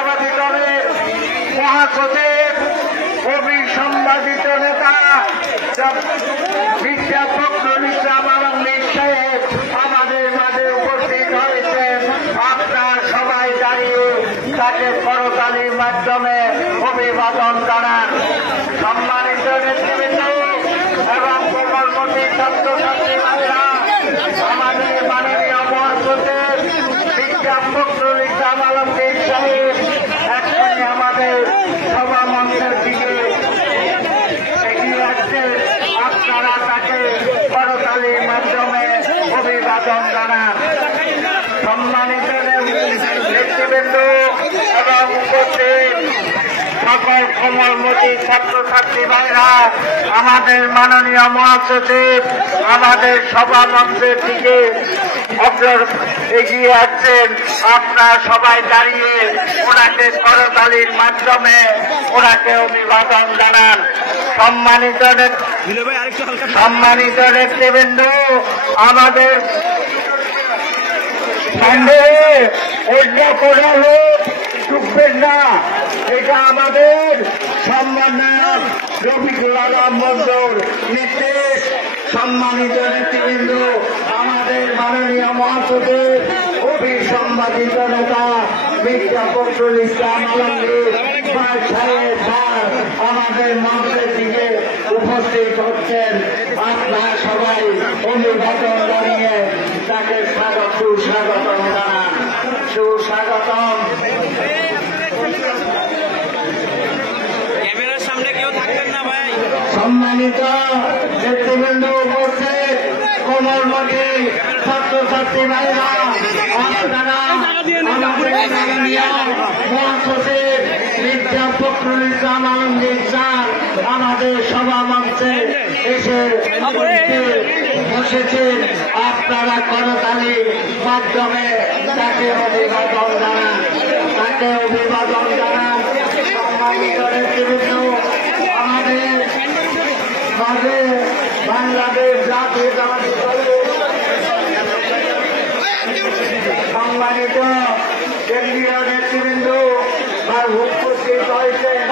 জাতীয়তাবাদী দলের মহাসচিব অবিসংবাদিত নেতা মির্জা ফখরুল ইসলাম আলমগীর সাহেব আমাদের মাঝে উপস্থিত হয়েছেন। আপনার সবাই দাঁড়িয়ে তাকে করতালির মাধ্যমে অভিবাদন জানান। সম্মানিত নেতৃবৃন্দ এবং কোমলমতি ছাত্রছাত্রীরা, আমাদের মাননীয় মহাসচিব মির্জা ফখরুল ইসলাম আলমগীর সাহেব এখনই আমাদের সভা মঞ্চের দিকে এগিয়ে আসছেন। আপনারা তাকে করতালির মাধ্যমে অভিবাদন জানান। সম্মানিত নেতৃবৃন্দ এবং উপস্থিত সকল কোমলমতি ছাত্রছাত্রী ভাইরা, আমাদের মাননীয় মহাসচিব আমাদের সভা মঞ্চের দিকে এগিয়ে আসছেন। আপনারা সবাই দাঁড়িয়ে ওনাকে করতালির মাধ্যমে ওনাকে অভিবাদন জানান। সম্মানিত নেতৃবৃন্দ, আমাদের অন্য কোনো লোক চুকবেন না, এটা আমাদের সম্মাননায়ক রফিকুল আলম মঞ্জুর নির্দেশ। সম্মানিত নেতৃবৃন্দ, আমাদের মাননীয় মহাসচিব অবিসংবাদিত নেতা মির্জা ফখরুল ইসলাম আলমগীর সাহেব আমাদের মঞ্চের দিকে উপস্থিত হচ্ছেন। আপনারা সবাই অভিবাদন জানিয়ে তাকে সুস্বাগতম জানান। সুস্বাগতম। ক্যামেরার সামনে কেউ থাকবেন না ভাই। সম্মানিত নেতৃবৃন্দ, উপস্থিত কোমলমতি ছাত্রছাত্রী ভাইরা, আপনারা আমাদের মাননীয় মহাসচিব মির্জা ফখরুল ইসলাম আলমগীর স্যার আমাদের সভা মঞ্চে এসে বসেছেন। আপনারা করতালির মাধ্যমে তাকে অভিবাদন জানান। সম্মানিত নেতৃবৃন্দ, আমাদের মাঝে বাংলাদেশ জাতীয়তাবাদী দলের সম্মানিত কেন্দ্রীয় নেতৃবৃন্দ উপস্থিত হয়েছেন।